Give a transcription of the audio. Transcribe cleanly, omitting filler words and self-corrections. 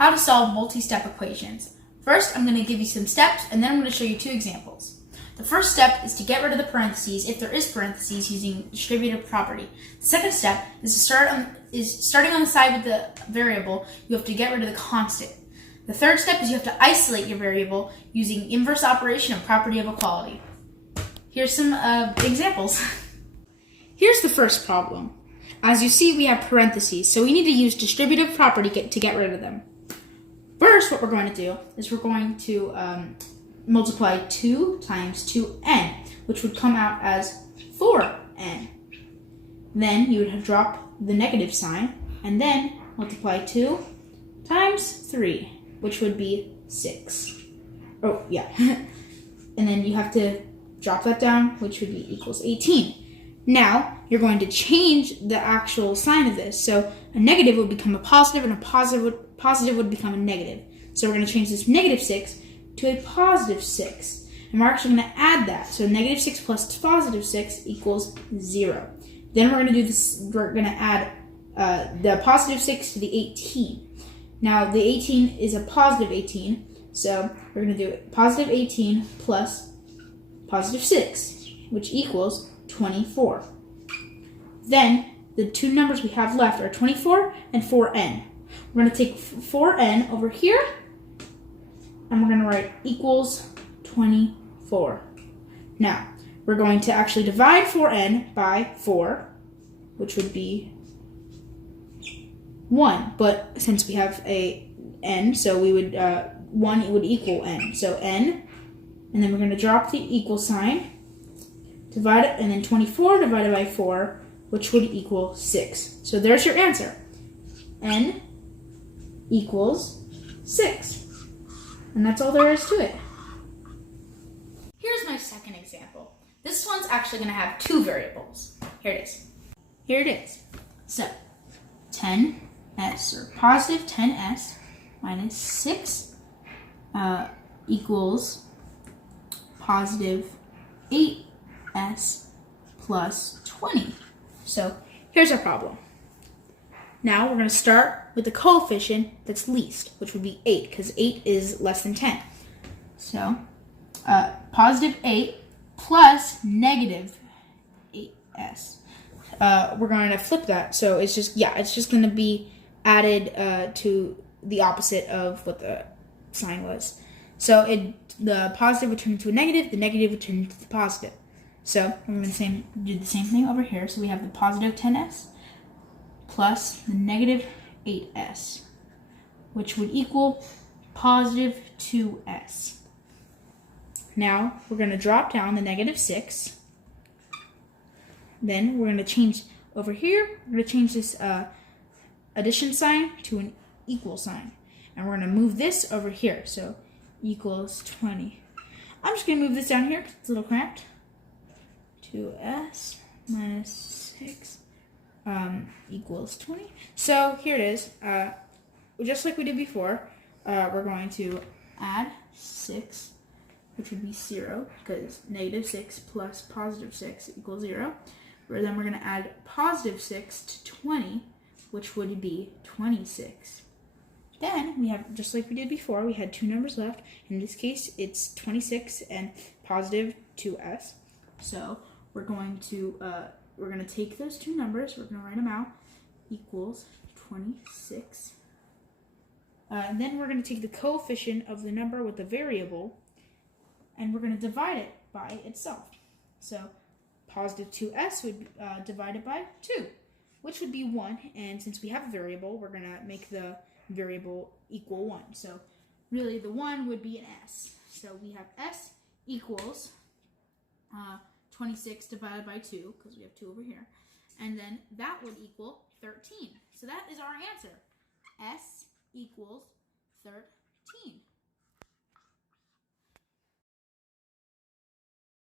how to solve multi-step equations. First, I'm going to give you some steps, and then I'm going to show you two examples. The first step is to get rid of the parentheses, if there is parentheses, using distributive property. The second step is starting on the side with the variable, you have to get rid of the constant. The third step is you have to isolate your variable using inverse operation and property of equality. Here's some examples. Here's the first problem. As you see, we have parentheses, so we need to use distributive property to get rid of them. First, what we're going to do is we're going to multiply 2 times 2n, which would come out as 4n. Then you would have dropped the negative sign, and then multiply 2 times 3, which would be 6. Oh, yeah. And then you have to drop that down, which would be equals 18. Now, you're going to change the actual sign of this. So a negative would become a positive, and a positive would become a negative. So we're going to change this negative 6 to a positive 6. And we're actually going to add that. So negative 6 plus positive 6 equals 0. Then we're going to do this. We're going to add the positive 6 to the 18. Now, the 18 is a positive 18. So we're going to do positive 18 plus positive 6, which equals 24. Then the two numbers we have left are 24 and 4n. We're going to take 4n over here, and we're going to write equals 24. Now, we're going to actually divide 4n by 4, which would be 1. But since we have a n, so we would 1 would equal n. So n, and then we're going to drop the equal sign, divide it, and then 24 divided by 4, which would equal 6. So there's your answer. N equals 6. And that's all there is to it. Here's my second example. This one's actually going to have two variables. Here it is. Here it is. So 10s, or positive 10s minus 6 equals positive 8s plus 20. So here's our problem. Now we're going to start with the coefficient that's least, which would be 8, because 8 is less than 10. So positive 8 plus negative 8s. We're going to flip that. So it's just going to be added to the opposite of what the sign was. So the positive would turn into a negative, the negative would turn into the positive. So we're going to do the same thing over here. So we have the positive 10s plus the negative 8s, which would equal positive 2s. Now we're going to drop down the negative 6. Then we're going to change over here. We're going to change this addition sign to an equal sign. And we're going to move this over here. So equals 20. I'm just going to move this down here because it's a little cramped. 2s minus 6 equals 20. So here it is. Just like we did before, we're going to add 6, which would be 0, because negative 6 plus positive 6 equals 0. Or then we're going to add positive 6 to 20, which would be 26. Then we have, just like we did before, we had two numbers left. In this case, it's 26 and positive 2s. So we're going to take those two numbers, we're going to write them out, equals 26. Then we're going to take the coefficient of the number with the variable, and we're going to divide it by itself. So positive 2s would divide it by 2, which would be 1. And since we have a variable, we're going to make the variable equal 1. So really the 1 would be an s. So we have s equals 26 divided by 2, because we have 2 over here. And then that would equal 13. So that is our answer. S equals 13.